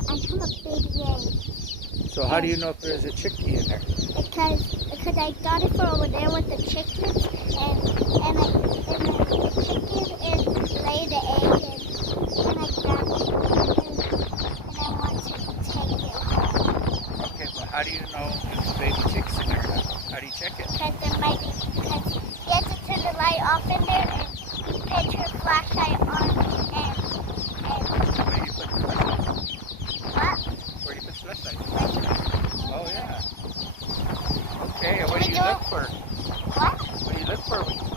I have a big egg. So how do you know if there's a chickadee in there? Because I got it from over there with the chickens, and the chicken is lay the egg, and I grabbed it, and I want to take it home. Okay, but how do you know if the baby chick's in there? How do you check it? Because there might be, because you have to turn the light off in there, and you put your flashlight on, and Where do you put the flashlight? what? Where do you put the flashlight? Right. Oh yeah. Okay, and what do you look for? What? What do you look for when you